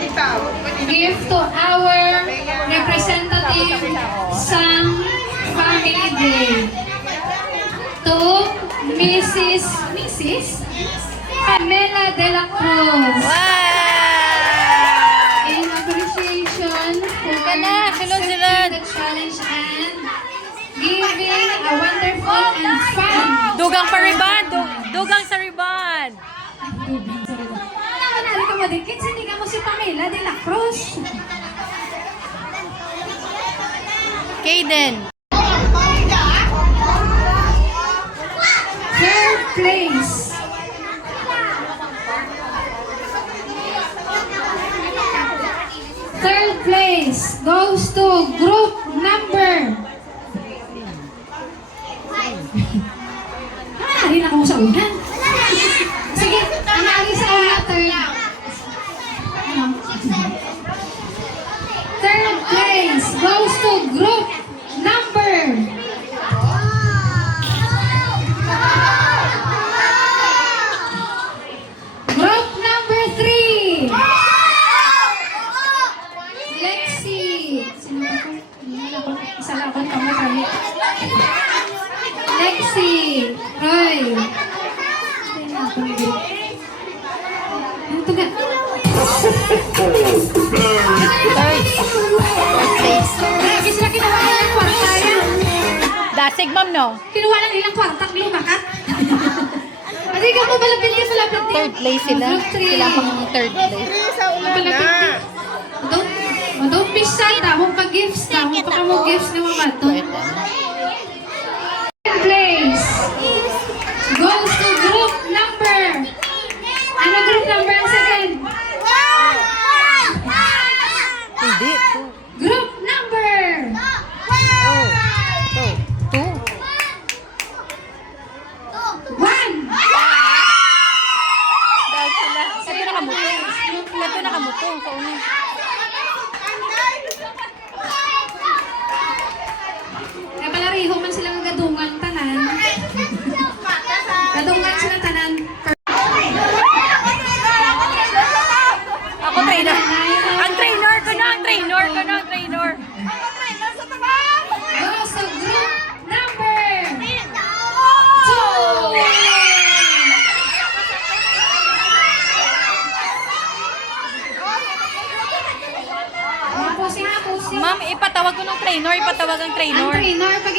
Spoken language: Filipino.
Give to our representative Sang Family Day. To Mrs. Pamela de la Cruz. In appreciation for accepting the challenge and giving a wonderful and fun. Dugang pa riban! Dugang sa riban! Nakanali ka mo din, kids, hindi ka mo si Pamela de la Cruz. Kaden. Third place. Third place goes to group number. Rin ako sa unan. Sige, anali sa una, third. Third place goes to group number. Group number 3. Lexi. Sino ba ko? Isa lang akong kamay. Lexi. Roy. Ano ka? Lagi sila kinuha nilang kwarta yan. Dasig, ma'am, no? Kinuha lang nilang kwarta, lumakat. Adi ka mo, malapit ka sa lapit. Third place sila. Sila pang third place. Don't be shy. Dahong pa gifts. Dahong pa ka mo gifts na mamato. Second place goes to group number. Ano group number ang second? Hindi. Group number. Two. 1. Dahil sila. Sabi nakamutong. Sabi nakamutong sa una. Kaya pala riho man silang gadungan tanan. Gadungan sila tanan. Ako trainer. Ang trainer ko na, ang trainer ko na, ang trainer. Go sa group number 2. Pusing na, pusing. Ma'am, ipatawag ko ng trainer, ipatawag ang Ang trainer. trainer, pag